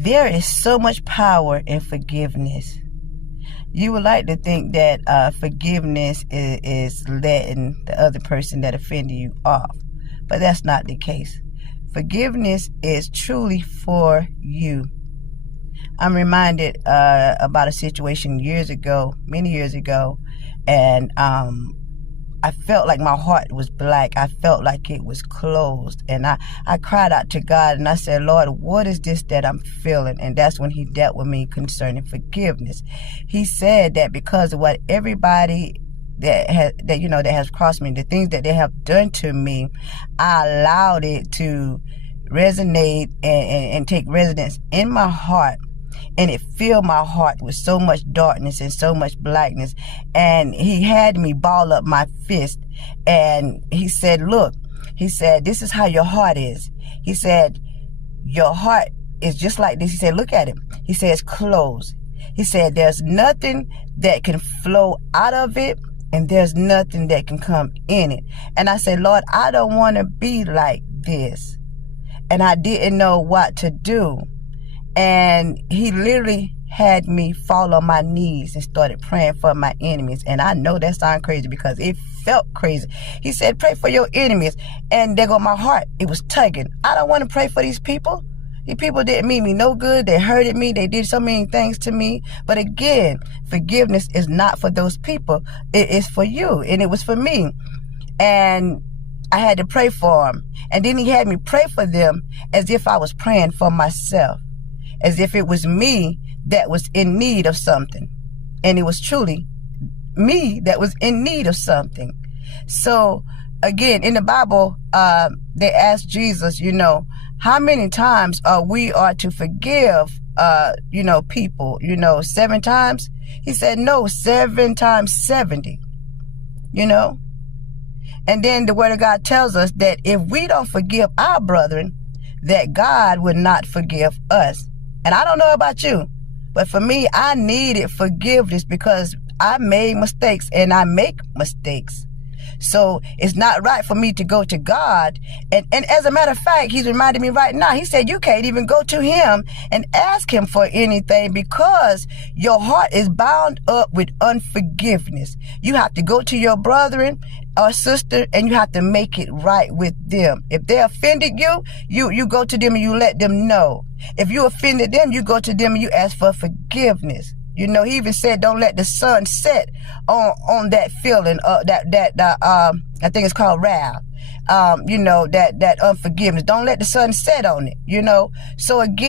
There is so much power in forgiveness. You would like to think that forgiveness is letting the other person that offended you off, but that's not the case. Forgiveness is truly for you. I'm reminded about a situation many years ago, and I felt like my heart was black. I felt like it was closed. And I cried out to God and I said, Lord, what is this that I'm feeling? And that's when he dealt with me concerning forgiveness. He said that because of what everybody that has crossed me, the things that they have done to me, I allowed it to resonate and take residence in my heart. And it filled my heart with so much darkness and so much blackness. And he had me ball up my fist. And he said, look, he said, this is how your heart is. He said, your heart is just like this. He said, look at it. He said, it's closed. He said, there's nothing that can flow out of it, and there's nothing that can come in it. And I said, Lord, I don't want to be like this. And I didn't know what to do. And he literally had me fall on my knees and started praying for my enemies. And I know that sounds crazy because it felt crazy. He said, pray for your enemies. And there go my heart. It was tugging. I don't want to pray for these people. These people didn't mean me no good. They hurted me. They did so many things to me. But again, forgiveness is not for those people. It is for you. And it was for me. And I had to pray for them. And then he had me pray for them as if I was praying for myself. As if it was me that was in need of something. And it was truly me that was in need of something. So, again, in the Bible, they asked Jesus, how many times we are to forgive, people, 7 times? He said, no, 7 times 70, And then the Word of God tells us that if we don't forgive our brethren, that God would not forgive us. And I don't know about you, but for me, I needed forgiveness because I made mistakes and I make mistakes. So it's not right for me to go to God. And as a matter of fact, he's reminding me right now, he said, you can't even go to him and ask him for anything because your heart is bound up with unforgiveness. You have to go to your brethren or sister and you have to make it right with them. If they offended you, you go to them and you let them know. If you offended them, you go to them and you ask for forgiveness. He even said, don't let the sun set on that feeling, I think it's called wrath, that unforgiveness. Don't let the sun set on it, So again,